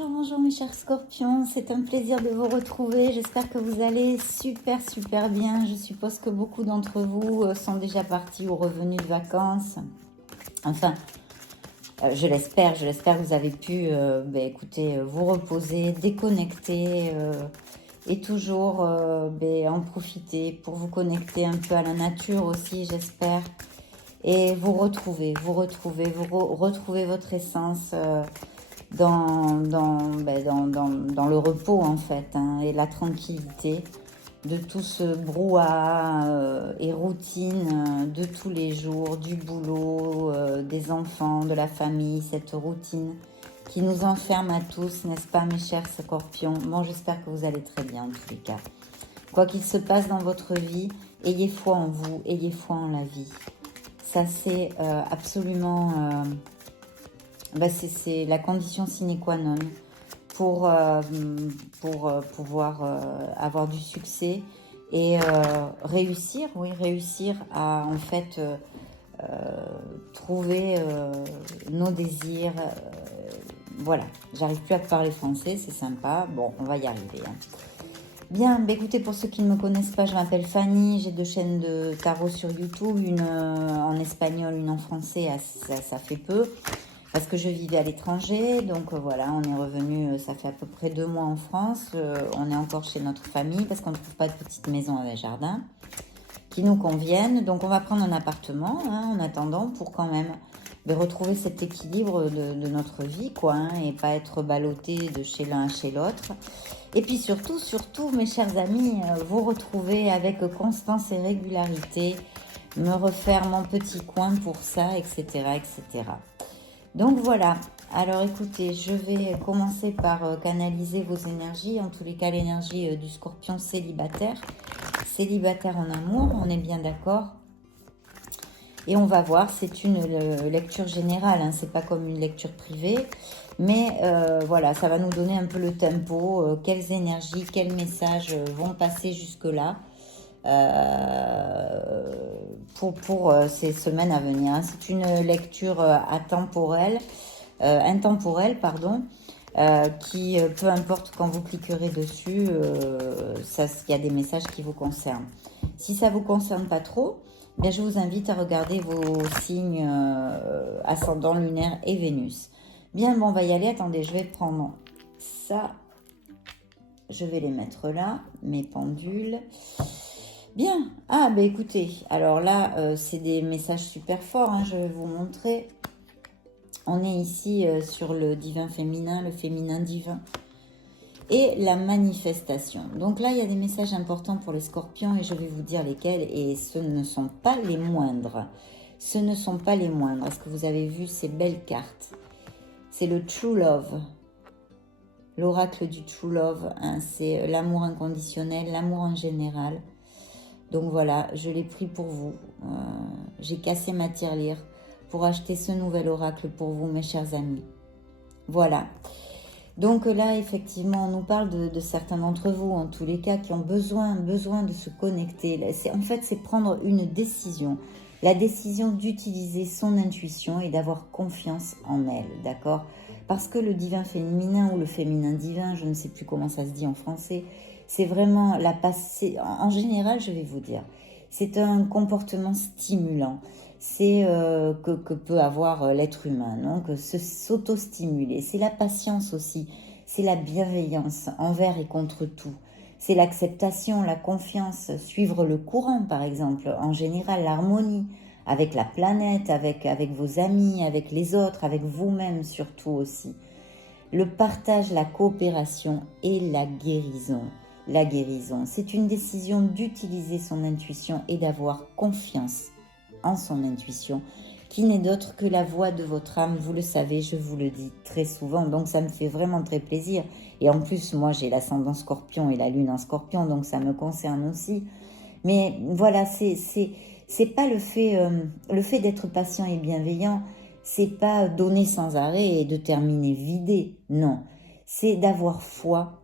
Bonjour mes chers scorpions, c'est un plaisir de vous retrouver, j'espère que vous allez super bien. Je suppose que beaucoup d'entre vous sont déjà partis ou revenus de vacances. Enfin, je l'espère que vous avez pu écoutez, vous reposer, déconnecter et toujours en profiter pour vous connecter un peu à la nature aussi, j'espère. Et vous retrouver votre essence dans le repos en fait, hein, et la tranquillité de tout ce brouhaha et routine de tous les jours, du boulot, des enfants, de la famille, cette routine qui nous enferme à tous, n'est-ce pas mes chers scorpions? Bon, j'espère que vous allez très bien en tous les cas. Quoi qu'il se passe dans votre vie, ayez foi en vous, ayez foi en la vie. Ça c'est absolument... c'est la condition sine qua non pour pouvoir avoir du succès et réussir à en fait trouver nos désirs. Voilà, j'arrive plus à parler français, c'est sympa. Bon, on va y arriver. Hein. Bien, écoutez, pour ceux qui ne me connaissent pas, je m'appelle Fanny, j'ai 2 chaînes de tarot sur YouTube, une en espagnol, une en français, ça fait peu. Parce que je vivais à l'étranger, donc voilà, on est revenu, ça fait à peu près 2 mois en France. On est encore chez notre famille parce qu'on ne trouve pas de petite maison avec jardin qui nous conviennent. Donc on va prendre un appartement en attendant pour quand même retrouver cet équilibre de notre vie, quoi, et pas être ballotté de chez l'un à chez l'autre. Et puis surtout, mes chers amis, vous retrouver avec constance et régularité, me refaire mon petit coin pour ça, etc., etc. Donc voilà, alors écoutez, je vais commencer par canaliser vos énergies, en tous les cas l'énergie du scorpion célibataire en amour, on est bien d'accord. Et on va voir, c'est une lecture générale, hein, c'est pas comme une lecture privée, mais voilà, ça va nous donner un peu le tempo, quelles énergies, quels messages vont passer jusque-là. Pour ces semaines à venir. C'est une lecture intemporelle, qui, peu importe quand vous cliquerez dessus, il y a des messages qui vous concernent. Si ça ne vous concerne pas trop, bien, je vous invite à regarder vos signes ascendant, lunaire et Vénus. Bien, bon, on va y aller. Attendez, je vais prendre ça. Je vais les mettre là, mes pendules. Bien, écoutez, alors là, c'est des messages super forts, hein, je vais vous montrer. On est ici sur le divin féminin, le féminin divin, et la manifestation. Donc là, il y a des messages importants pour les scorpions, et je vais vous dire lesquels, et ce ne sont pas les moindres. Ce ne sont pas les moindres. Est-ce que vous avez vu ces belles cartes? C'est le True Love. L'oracle du True Love, hein, c'est l'amour inconditionnel, l'amour en général. Donc voilà, je l'ai pris pour vous. J'ai cassé ma tirelire pour acheter ce nouvel oracle pour vous, mes chers amis. Voilà. Donc là, effectivement, on nous parle de certains d'entre vous, en tous les cas, qui ont besoin de se connecter. En fait, c'est prendre une décision. La décision d'utiliser son intuition et d'avoir confiance en elle, d'accord? Parce que le divin féminin ou le féminin divin, je ne sais plus comment ça se dit en français, c'est vraiment la passée. En général, je vais vous dire, c'est un comportement stimulant. C'est que peut avoir l'être humain, donc s'auto-stimuler. C'est la patience aussi, c'est la bienveillance envers et contre tout. C'est l'acceptation, la confiance, suivre le courant par exemple, en général l'harmonie avec la planète, avec vos amis, avec les autres, avec vous-même surtout aussi. Le partage, la coopération et la guérison. La guérison, c'est une décision d'utiliser son intuition et d'avoir confiance en son intuition, qui n'est d'autre que la voix de votre âme. Vous le savez, je vous le dis très souvent, donc ça me fait vraiment très plaisir. Et en plus, moi j'ai l'ascendant scorpion et la lune en scorpion, donc ça me concerne aussi. Mais voilà, c'est pas le fait d'être patient et bienveillant, c'est pas donner sans arrêt et de terminer vidé, non. C'est d'avoir foi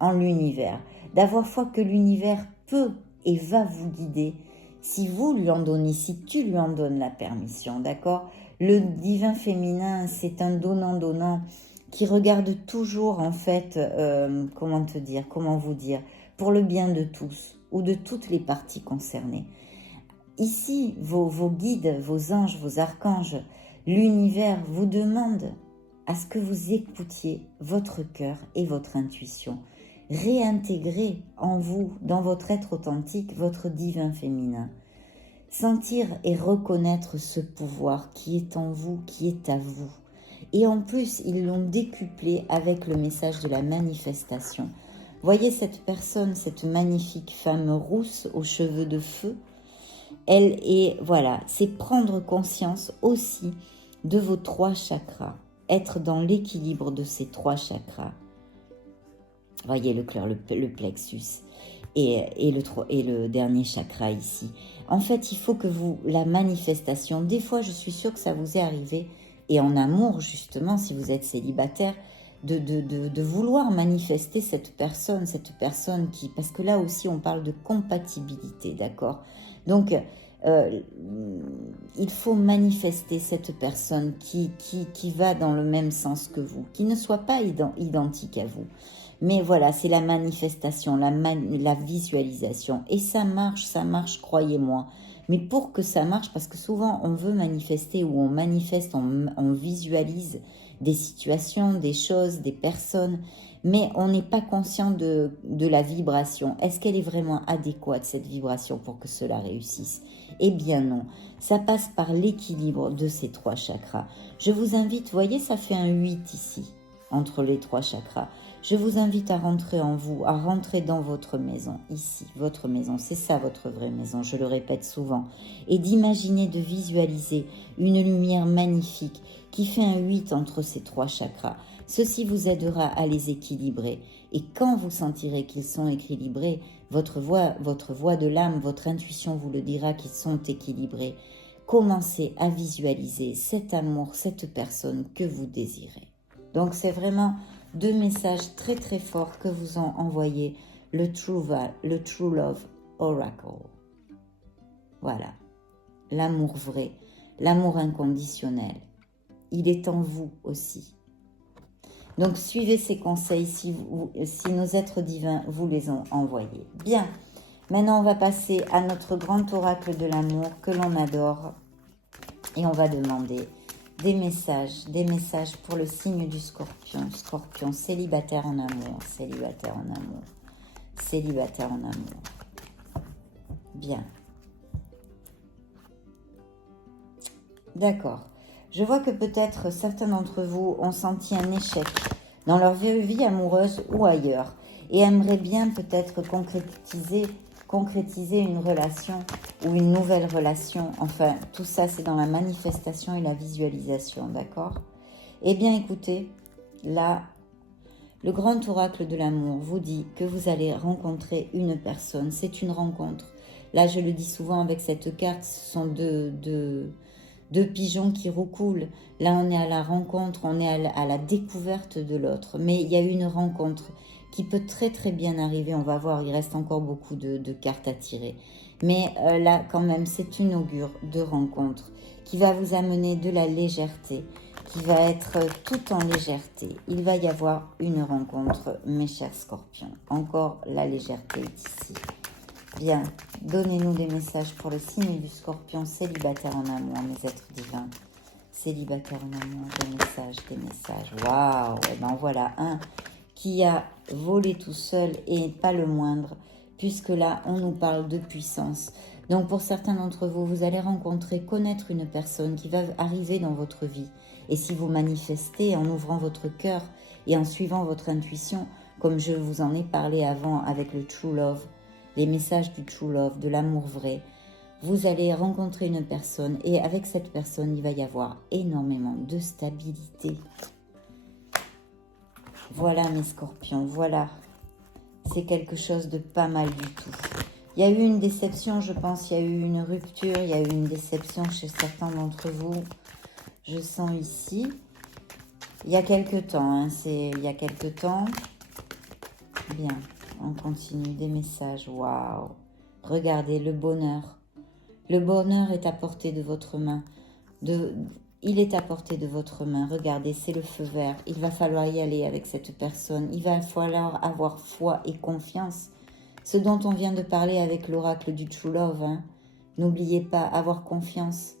en l'univers, d'avoir foi que l'univers peut et va vous guider si vous lui en donnez, si tu lui en donnes la permission, d'accord? Le divin féminin, c'est un donnant-donnant qui regarde toujours, en fait, comment te dire, comment vous dire, pour le bien de tous ou de toutes les parties concernées. Ici, vos guides, vos anges, vos archanges, l'univers vous demande à ce que vous écoutiez votre cœur et votre intuition. Réintégrer en vous, dans votre être authentique, votre divin féminin. Sentir et reconnaître ce pouvoir qui est en vous, qui est à vous. Et en plus, ils l'ont décuplé avec le message de la manifestation. Voyez cette personne, cette magnifique femme rousse aux cheveux de feu. Elle est, voilà, c'est prendre conscience aussi de vos 3 chakras. Être dans l'équilibre de ces 3 chakras. Voyez le cœur, le plexus. Et le dernier chakra ici. En fait, il faut que vous, la manifestation, des fois je suis sûre que ça vous est arrivé, et en amour justement, si vous êtes célibataire, de vouloir manifester cette personne qui, parce que là aussi on parle de compatibilité, d'accord? Donc, il faut manifester cette personne qui va dans le même sens que vous, qui ne soit pas identique à vous. Mais voilà, c'est la manifestation, la visualisation. Et ça marche, croyez-moi. Mais pour que ça marche, parce que souvent on veut manifester ou on manifeste, on visualise des situations, des choses, des personnes, mais on n'est pas conscient de la vibration. Est-ce qu'elle est vraiment adéquate, cette vibration, pour que cela réussisse? Eh bien non, ça passe par l'équilibre de ces 3 chakras. Je vous invite, voyez, ça fait un 8 ici, entre les 3 chakras. Je vous invite à rentrer en vous, à rentrer dans votre maison, ici, votre maison, c'est ça votre vraie maison, je le répète souvent, et d'imaginer, de visualiser une lumière magnifique qui fait un 8 entre ces 3 chakras. Ceci vous aidera à les équilibrer, et quand vous sentirez qu'ils sont équilibrés, votre voix de l'âme, votre intuition vous le dira qu'ils sont équilibrés. Commencez à visualiser cet amour, cette personne que vous désirez. Donc c'est vraiment 2 messages très très forts que vous ont envoyé le True Love Oracle. Voilà, l'amour vrai, l'amour inconditionnel. Il est en vous aussi. Donc suivez ces conseils si nos êtres divins vous les ont envoyés. Bien, maintenant on va passer à notre grand oracle de l'amour que l'on adore. Et on va demander des messages pour le signe du Scorpion. Scorpion, célibataire en amour, célibataire en amour, célibataire en amour. Bien. D'accord. Je vois que peut-être certains d'entre vous ont senti un échec dans leur vie amoureuse ou ailleurs et aimeraient bien peut-être concrétiser une relation ou une nouvelle relation. Enfin, tout ça, c'est dans la manifestation et la visualisation, d'accord? Eh bien, écoutez, là, le grand oracle de l'amour vous dit que vous allez rencontrer une personne. C'est une rencontre. Là, je le dis souvent avec cette carte, ce sont deux pigeons qui roucoulent. Là, on est à la rencontre, on est à la découverte de l'autre. Mais il y a une rencontre qui peut très très bien arriver. On va voir, il reste encore beaucoup de cartes à tirer. Mais là, quand même, c'est une augure de rencontre qui va vous amener de la légèreté, qui va être tout en légèreté. Il va y avoir une rencontre, mes chers scorpions. Encore la légèreté est ici. Bien, donnez-nous des messages pour le signe du Scorpion célibataire en amour, mes êtres divins. Célibataire en amour, des messages. Waouh! Et ben voilà un qui a volé tout seul et pas le moindre, puisque là, on nous parle de puissance. Donc pour certains d'entre vous, vous allez connaître une personne qui va arriver dans votre vie. Et si vous manifestez en ouvrant votre cœur et en suivant votre intuition, comme je vous en ai parlé avant avec le True Love, les messages du True Love, de l'amour vrai, vous allez rencontrer une personne et avec cette personne, il va y avoir énormément de stabilité. Voilà mes scorpions, voilà. C'est quelque chose de pas mal du tout. Il y a eu une déception, je pense, il y a eu une rupture, il y a eu une déception chez certains d'entre vous. Je sens ici. Il y a quelque temps, hein, il y a quelque temps. Bien. On continue des messages. Waouh! Regardez le bonheur. Le bonheur est à portée de votre main. il est à portée de votre main. Regardez, c'est le feu vert. Il va falloir y aller avec cette personne. Il va falloir avoir foi et confiance. Ce dont on vient de parler avec l'oracle du True Love. Hein. N'oubliez pas, avoir confiance.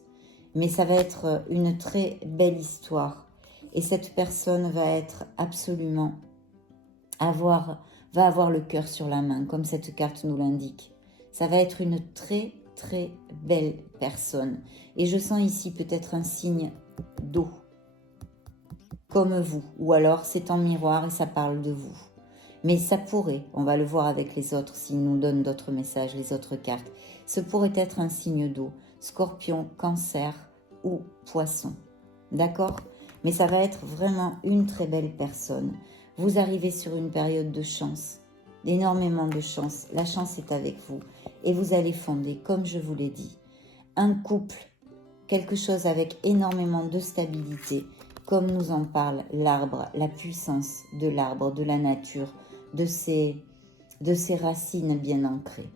Mais ça va être une très belle histoire. Et cette personne va être absolument va avoir le cœur sur la main, comme cette carte nous l'indique. Ça va être une très très belle personne. Et je sens ici peut-être un signe d'eau, comme vous. Ou alors c'est en miroir et ça parle de vous. Mais ça pourrait, on va le voir avec les autres, s'ils nous donnent d'autres messages, les autres cartes. Ce pourrait être un signe d'eau, Scorpion, Cancer ou Poisson. D'accord? Mais ça va être vraiment une très belle personne. Vous arrivez sur une période de chance, d'énormément de chance. La chance est avec vous. Et vous allez fonder, comme je vous l'ai dit, un couple, quelque chose avec énormément de stabilité, comme nous en parle l'arbre, la puissance de l'arbre, de la nature, de ses racines bien ancrées.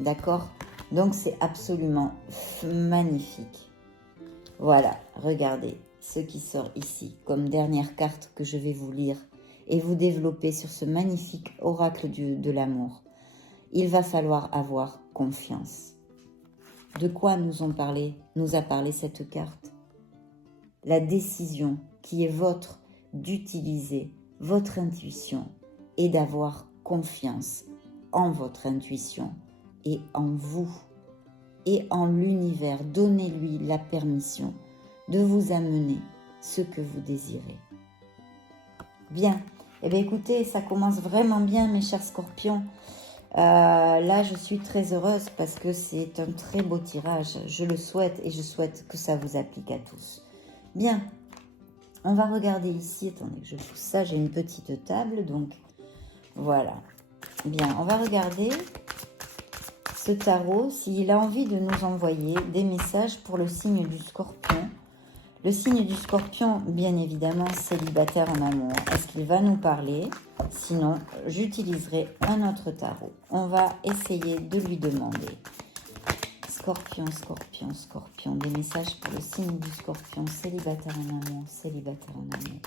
D'accord? Donc c'est absolument magnifique. Voilà, regardez ce qui sort ici comme dernière carte que je vais vous lire et vous développer sur ce magnifique oracle de l'amour. Il va falloir avoir confiance. De quoi nous a parlé cette carte? La décision qui est votre d'utiliser votre intuition et d'avoir confiance en votre intuition et en vous et en l'univers. Donnez-lui la permission de vous amener ce que vous désirez. Bien, eh bien écoutez, ça commence vraiment bien mes chers scorpions. Là, je suis très heureuse parce que c'est un très beau tirage. Je le souhaite et je souhaite que ça vous applique à tous. Bien, on va regarder ici. Attendez que je pousse ça. J'ai une petite table, donc voilà. Bien, on va regarder ce tarot s'il a envie de nous envoyer des messages pour le signe du Scorpion. Le signe du Scorpion, bien évidemment, célibataire en amour. Est-ce qu'il va nous parler? Sinon, j'utiliserai un autre tarot. On va essayer de lui demander. Scorpion, Scorpion, Scorpion. Des messages pour le signe du Scorpion. Célibataire en amour, célibataire en amour.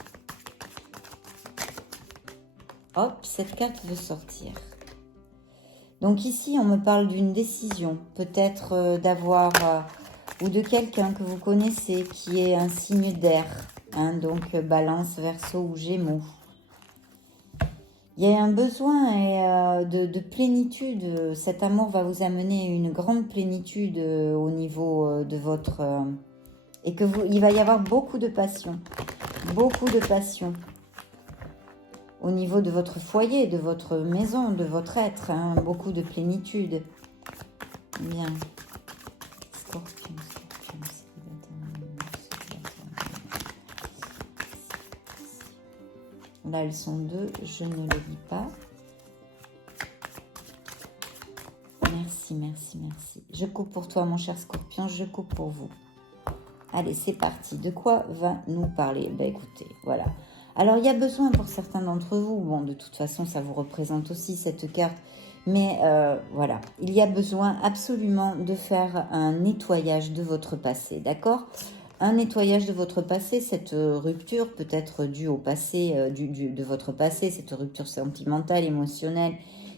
Hop, cette carte veut sortir. Donc ici, on me parle d'une décision. Peut-être d'avoir... ou de quelqu'un que vous connaissez qui est un signe d'air, hein, donc Balance, Verseau ou Gémeaux. Il y a un besoin de plénitude. Cet amour va vous amener une grande plénitude au niveau de votre... et que il va y avoir beaucoup de passion au niveau de votre foyer, de votre maison, de votre être, hein, beaucoup de plénitude. Bien. Scorpion, Scorpion, là, elles sont deux, je ne le lis pas. Merci, merci, merci. Je coupe pour toi, mon cher Scorpion, je coupe pour vous. Allez, c'est parti. De quoi va nous parler? Ben écoutez, voilà. Alors, il y a besoin pour certains d'entre vous, bon, de toute façon, ça vous représente aussi cette carte, mais voilà, il y a besoin absolument de faire un nettoyage de votre passé, d'accord? Un nettoyage de votre passé, cette rupture peut être due au passé, de votre passé, cette rupture sentimentale, émotionnelle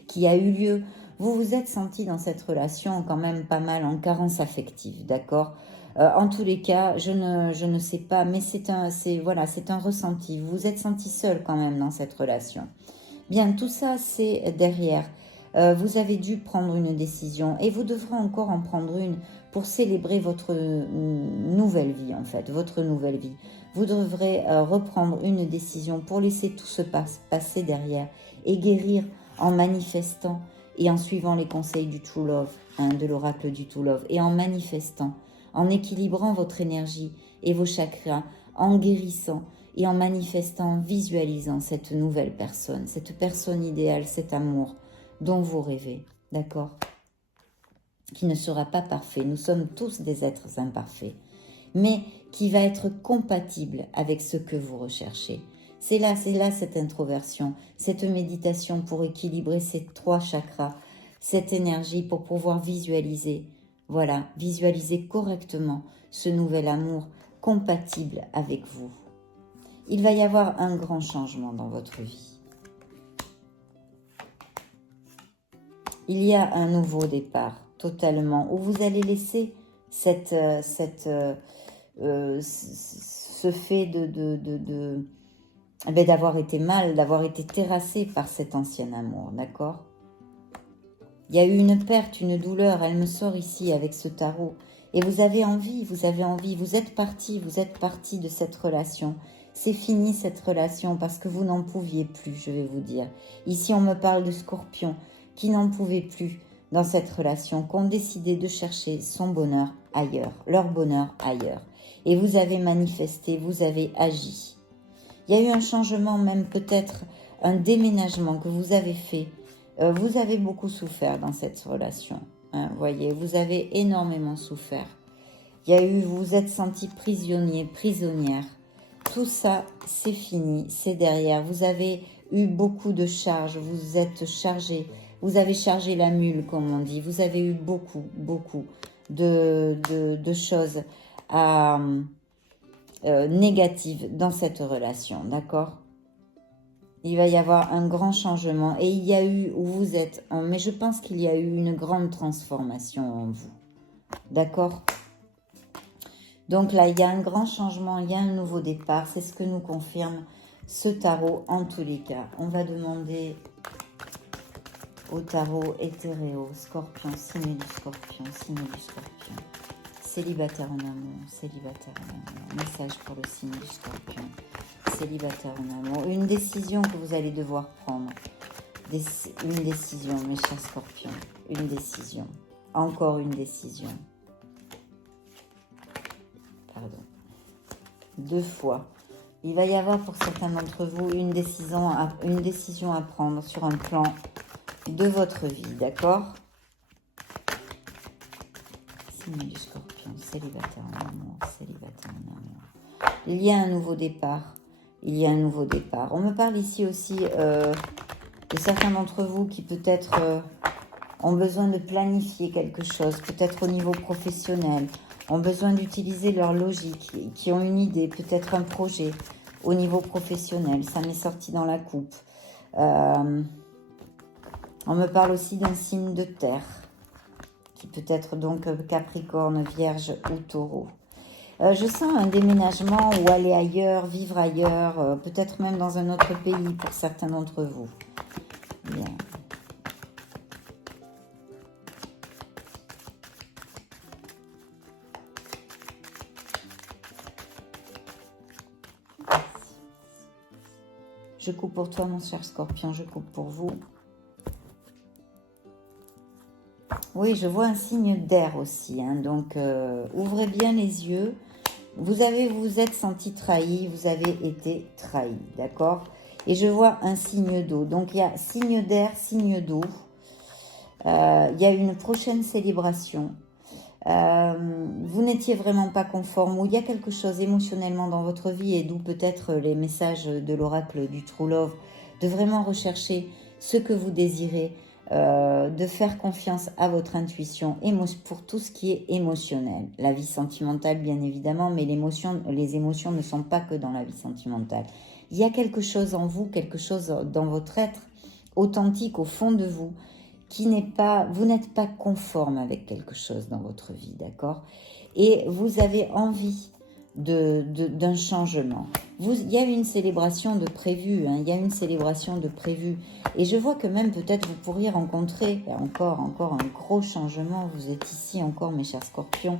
qui a eu lieu. Vous vous êtes senti dans cette relation quand même pas mal en carence affective, d'accord? En tous les cas, je ne sais pas, mais c'est un ressenti. Vous vous êtes senti seul quand même dans cette relation. Bien, tout ça, c'est derrière. Vous avez dû prendre une décision et vous devrez encore en prendre une pour célébrer votre nouvelle vie, en fait, votre nouvelle vie. Vous devrez reprendre une décision pour laisser tout se passer derrière et guérir en manifestant et en suivant les conseils du True Love, hein, de l'oracle du True Love, et en manifestant, en équilibrant votre énergie et vos chakras, en guérissant et en manifestant, en visualisant cette nouvelle personne, cette personne idéale, cet amour dont vous rêvez, d'accord? Qui ne sera pas parfait, nous sommes tous des êtres imparfaits, mais qui va être compatible avec ce que vous recherchez. C'est là cette introversion, cette méditation pour équilibrer ces trois chakras, cette énergie pour pouvoir visualiser, voilà, visualiser correctement ce nouvel amour compatible avec vous. Il va y avoir un grand changement dans votre vie. Il y a un nouveau départ, totalement, où vous allez laisser ce fait d'avoir été mal, d'avoir été terrassé par cet ancien amour, d'accord? Il y a eu une perte, une douleur, elle me sort ici avec ce tarot. Et vous avez envie, vous êtes parti de cette relation. C'est fini cette relation parce que vous n'en pouviez plus, je vais vous dire. Ici, on me parle de Scorpion qui n'en pouvait plus dans cette relation, qui ont décidé de chercher son bonheur ailleurs, leur bonheur ailleurs. Et vous avez manifesté, vous avez agi. Il y a eu un changement, même peut-être un déménagement que vous avez fait. Vous avez beaucoup souffert dans cette relation. Hein, voyez, vous avez énormément souffert. Vous vous êtes senti prisonnier, prisonnière. Tout ça, c'est fini, c'est derrière. Vous avez eu beaucoup de charges, vous êtes chargé. Vous avez chargé la mule, comme on dit. Vous avez eu beaucoup de choses négatives dans cette relation, d'accord? Il va y avoir un grand changement et il y a eu, où vous êtes, mais je pense qu'il y a eu une grande transformation en vous, d'accord? Donc là, il y a un grand changement, il y a un nouveau départ, c'est ce que nous confirme ce tarot en tous les cas. On va demander au tarot Éthéréo, Scorpion, signe du Scorpion, célibataire en amour, message pour le signe du Scorpion, célibataire en amour, une décision que vous allez devoir prendre, une décision mes chers Scorpions, une décision, encore une décision, pardon, 2 fois. Il va y avoir pour certains d'entre vous une décision à prendre sur un plan de votre vie, d'accord? Signe du Scorpion, célibataire en amour. Il y a un nouveau départ. On me parle ici aussi de certains d'entre vous qui peut-être ont besoin de planifier quelque chose, peut-être au niveau professionnel, ont besoin d'utiliser leur logique, qui ont une idée, peut-être un projet au niveau professionnel. Ça m'est sorti dans la coupe. On me parle aussi d'un signe de terre, qui peut être donc Capricorne, Vierge ou Taureau. Je sens un déménagement ou aller ailleurs, vivre ailleurs, peut-être même dans un autre pays pour certains d'entre vous. Bien. Je coupe pour toi, mon cher Scorpion, je coupe pour vous. Oui, je vois un signe d'air aussi, hein, donc ouvrez bien les yeux. Vous êtes senti trahi, vous avez été trahi, d'accord? Et je vois un signe d'eau, donc il y a signe d'air, signe d'eau. Il y a une prochaine célébration. Vous n'étiez vraiment pas conforme, ou il y a quelque chose émotionnellement dans votre vie, et d'où peut-être les messages de l'oracle du True Love, de vraiment rechercher ce que vous désirez, de faire confiance à votre intuition pour tout ce qui est émotionnel. La vie sentimentale, bien évidemment, mais les émotions ne sont pas que dans la vie sentimentale. Il y a quelque chose en vous, quelque chose dans votre être authentique au fond de vous, vous n'êtes pas conforme avec quelque chose dans votre vie, d'accord? Et vous avez envie d'un changement. Il y a une célébration de prévu, hein, et je vois que même peut-être vous pourriez rencontrer encore un gros changement. Vous êtes ici encore, mes chers Scorpions.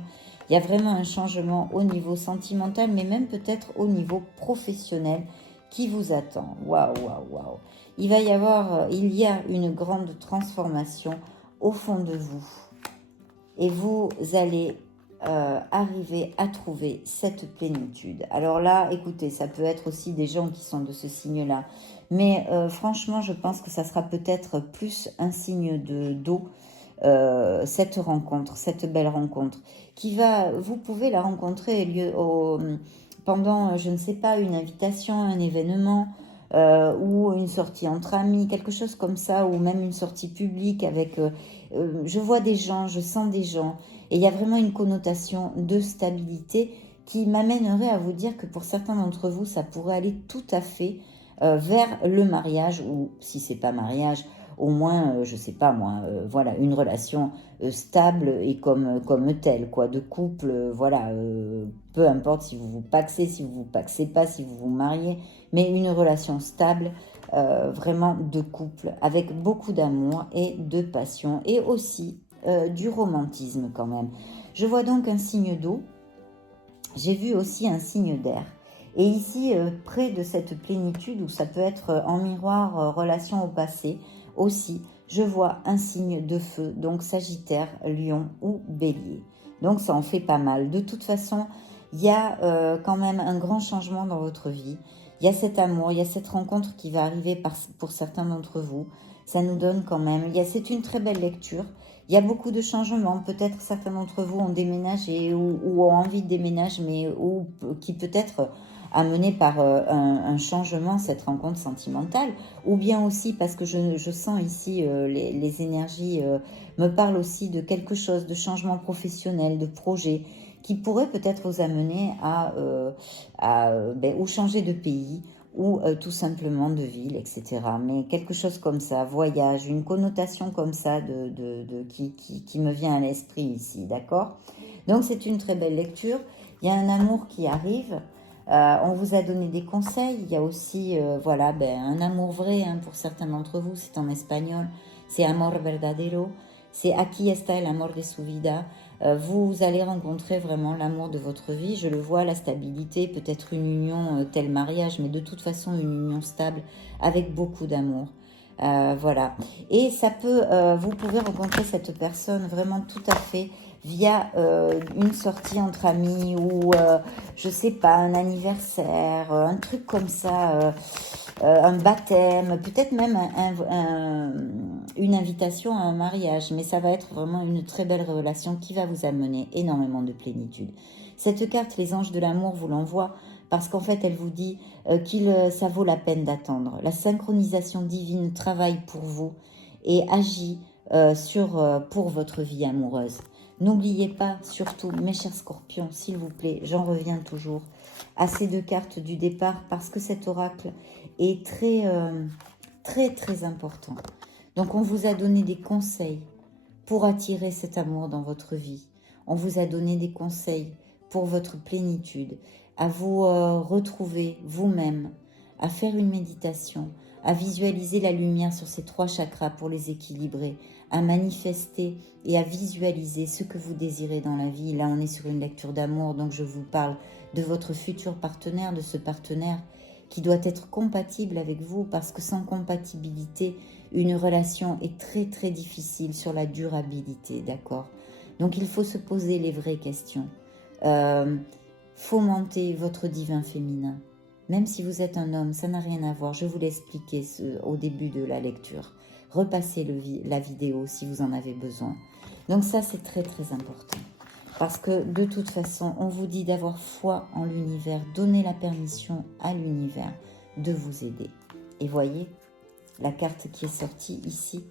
Il y a vraiment un changement au niveau sentimental, mais même peut-être au niveau professionnel qui vous attend. Waouh. Il y a une grande transformation au fond de vous. Et vous allez arriver à trouver cette plénitude. Alors là, écoutez, ça peut être aussi des gens qui sont de ce signe-là. Mais franchement, je pense que ça sera peut-être plus un signe d'eau, cette rencontre, cette belle rencontre. Vous pouvez la rencontrer pendant, je ne sais pas, une invitation, un événement, ou une sortie entre amis, quelque chose comme ça, ou même une sortie publique avec... je vois des gens, je sens des gens, et il y a vraiment une connotation de stabilité qui m'amènerait à vous dire que pour certains d'entre vous, ça pourrait aller tout à fait vers le mariage, ou si c'est pas mariage, au moins, je sais pas moi, voilà, une relation stable et comme telle, quoi, de couple, voilà, peu importe si vous vous paxez, si vous vous paxez pas, si vous vous mariez, mais une relation stable, vraiment de couple, avec beaucoup d'amour et de passion, et aussi du romantisme quand même. Je vois donc un signe d'eau, j'ai vu aussi un signe d'air. Et ici, près de cette plénitude, où ça peut être en miroir, relation au passé, aussi, je vois un signe de feu, donc Sagittaire, Lion ou Bélier. Donc ça en fait pas mal. De toute façon, il y a quand même un grand changement dans votre vie. Il y a cet amour, il y a cette rencontre qui va arriver pour certains d'entre vous. Ça nous donne quand même, c'est une très belle lecture. Il y a beaucoup de changements. Peut-être certains d'entre vous ont déménagé ou ont envie de déménager, mais ou qui peut-être amené par un changement, cette rencontre sentimentale, ou bien aussi parce que je sens ici les énergies me parlent aussi de quelque chose, de changement professionnel, de projet, qui pourrait peut-être vous amener ou changer de pays, ou tout simplement de ville, etc. Mais quelque chose comme ça, voyage, une connotation comme ça qui me vient à l'esprit ici, d'accord? Donc c'est une très belle lecture. Il y a un amour qui arrive. On vous a donné des conseils. Il y a aussi, un amour vrai pour certains d'entre vous. C'est en espagnol. C'est amor verdadero. C'est aquí está el amor de su vida. Vous allez rencontrer vraiment l'amour de votre vie. Je le vois, la stabilité, peut-être une union tel mariage, mais de toute façon une union stable avec beaucoup d'amour. Voilà. Et ça peut, vous pouvez rencontrer cette personne vraiment tout à fait via une sortie entre amis ou, je sais pas, un anniversaire, un truc comme ça, un baptême, peut-être même une invitation à un mariage. Mais ça va être vraiment une très belle relation qui va vous amener énormément de plénitude. Cette carte, les anges de l'amour, vous l'envoient parce qu'en fait, elle vous dit ça vaut la peine d'attendre. La synchronisation divine travaille pour vous et agit pour votre vie amoureuse. N'oubliez pas, surtout, mes chers scorpions, s'il vous plaît, j'en reviens toujours à ces deux cartes du départ parce que cet oracle est très, très, très important. Donc, on vous a donné des conseils pour attirer cet amour dans votre vie. On vous a donné des conseils pour votre plénitude, à vous retrouver vous-même, à faire une méditation, à visualiser la lumière sur ces 3 chakras pour les équilibrer, à manifester et à visualiser ce que vous désirez dans la vie. Là, on est sur une lecture d'amour, donc je vous parle de votre futur partenaire, de ce partenaire qui doit être compatible avec vous, parce que sans compatibilité, une relation est très très difficile sur la durabilité, d'accord? Donc il faut se poser les vraies questions. Fomentez votre divin féminin. Même si vous êtes un homme, ça n'a rien à voir. Je vous l'ai expliqué au début de la lecture. Repassez la vidéo si vous en avez besoin. Donc ça, c'est très très important. Parce que de toute façon, on vous dit d'avoir foi en l'univers. Donnez la permission à l'univers de vous aider. Et voyez, la carte qui est sortie ici,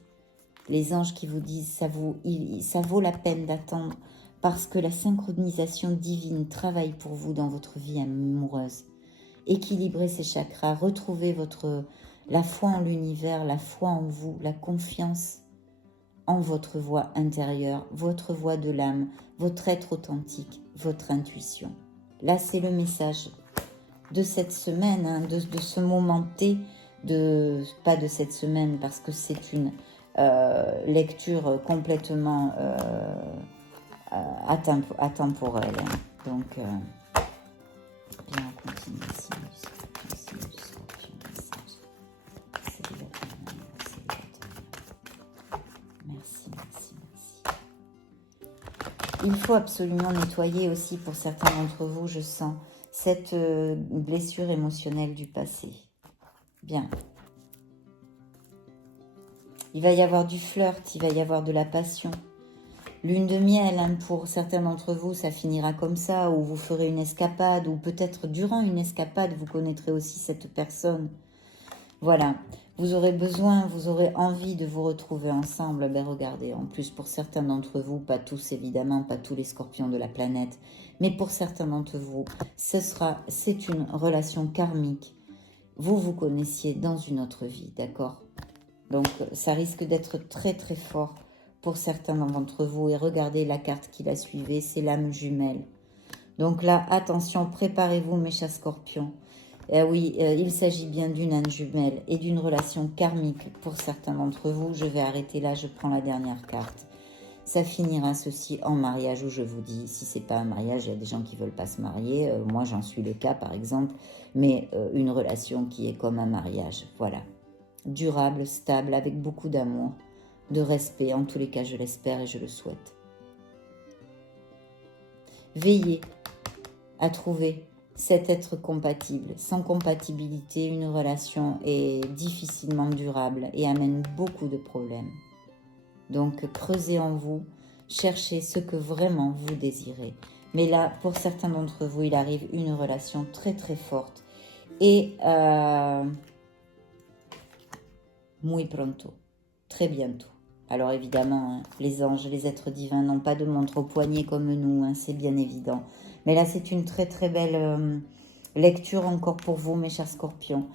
les anges qui vous disent ça vaut la peine d'attendre parce que la synchronisation divine travaille pour vous dans votre vie amoureuse. Équilibrez ces chakras, retrouvez la foi en l'univers, la foi en vous, la confiance en votre voix intérieure, votre voix de l'âme, votre être authentique, votre intuition. Là, c'est le message de cette semaine, de ce moment T, pas de cette semaine parce que c'est une lecture complètement atemporelle. Donc, bien, on continue ici. Merci. Il faut absolument nettoyer aussi pour certains d'entre vous, je sens, cette blessure émotionnelle du passé. Bien. Il va y avoir du flirt, il va y avoir de la passion. Lune de miel, pour certains d'entre vous, ça finira comme ça, ou vous ferez une escapade, ou peut-être durant une escapade, vous connaîtrez aussi cette personne. Voilà. Vous aurez besoin, vous aurez envie de vous retrouver ensemble. Ben regardez, en plus pour certains d'entre vous, pas tous évidemment, pas tous les scorpions de la planète, mais pour certains d'entre vous, c'est une relation karmique. Vous vous connaissiez dans une autre vie, d'accord? Donc ça risque d'être très très fort pour certains d'entre vous. Et regardez la carte qui la suivait, c'est l'âme jumelle. Donc là, attention, préparez-vous mes chers scorpions. Oui, il s'agit bien d'une âme jumelle et d'une relation karmique pour certains d'entre vous. Je vais arrêter là, je prends la dernière carte. Ça finira ceci en mariage, où je vous dis, si c'est pas un mariage, il y a des gens qui veulent pas se marier. Moi, j'en suis le cas, par exemple. Mais une relation qui est comme un mariage, voilà. Durable, stable, avec beaucoup d'amour, de respect. En tous les cas, je l'espère et je le souhaite. Veillez à trouver cet être compatible. Sans compatibilité, une relation est difficilement durable et amène beaucoup de problèmes. Donc, creusez en vous, cherchez ce que vraiment vous désirez. Mais là, pour certains d'entre vous, il arrive une relation très très forte. Et muy pronto, très bientôt. Alors évidemment, hein, les anges, les êtres divins n'ont pas de montre au poignet comme nous, hein, c'est bien évident. Mais là, c'est une très très belle lecture encore pour vous, mes chers scorpions.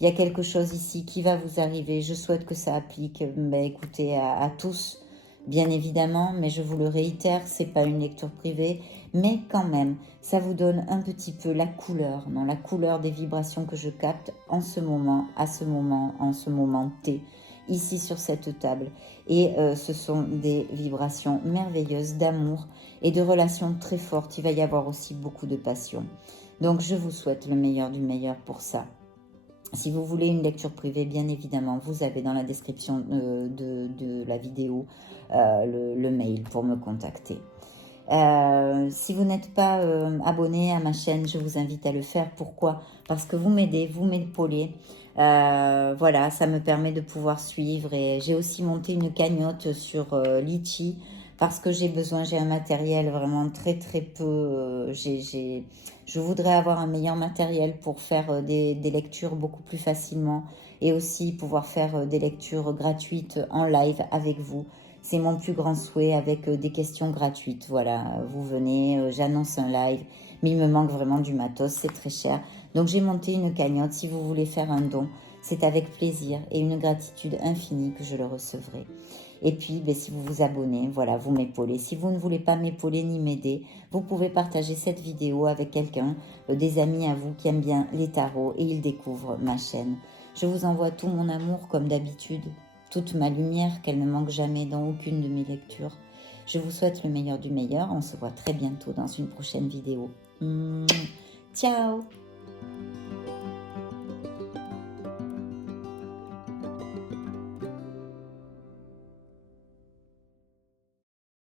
Il y a quelque chose ici qui va vous arriver. Je souhaite que ça applique, écoutez, à tous, bien évidemment, mais je vous le réitère, c'est pas une lecture privée, mais quand même, ça vous donne un petit peu la couleur, non, la couleur des vibrations que je capte en ce moment, à ce moment, en ce moment T, ici sur cette table. Et ce sont des vibrations merveilleuses d'amour et de relations très fortes. Il va y avoir aussi beaucoup de passion. Donc je vous souhaite le meilleur du meilleur pour ça. Si vous voulez une lecture privée, bien évidemment, vous avez dans la description de la vidéo le mail pour me contacter. Si vous n'êtes pas abonné à ma chaîne, je vous invite à le faire. Pourquoi? Parce que vous m'aidez, vous m'épaulez. Voilà, ça me permet de pouvoir suivre. Et j'ai aussi monté une cagnotte sur Litchi parce que j'ai un matériel vraiment très très peu. Je voudrais avoir un meilleur matériel pour faire des lectures beaucoup plus facilement et aussi pouvoir faire des lectures gratuites en live avec vous. C'est mon plus grand souhait avec des questions gratuites. Voilà, vous venez, j'annonce un live, mais il me manque vraiment du matos, c'est très cher. Donc j'ai monté une cagnotte. Si vous voulez faire un don, c'est avec plaisir et une gratitude infinie que je le recevrai. Et puis, si vous vous abonnez, voilà, vous m'épaulez. Si vous ne voulez pas m'épauler ni m'aider, vous pouvez partager cette vidéo avec quelqu'un, des amis à vous qui aiment bien les tarots et ils découvrent ma chaîne. Je vous envoie tout mon amour comme d'habitude, toute ma lumière, qu'elle ne manque jamais dans aucune de mes lectures. Je vous souhaite le meilleur du meilleur. On se voit très bientôt dans une prochaine vidéo. Ciao!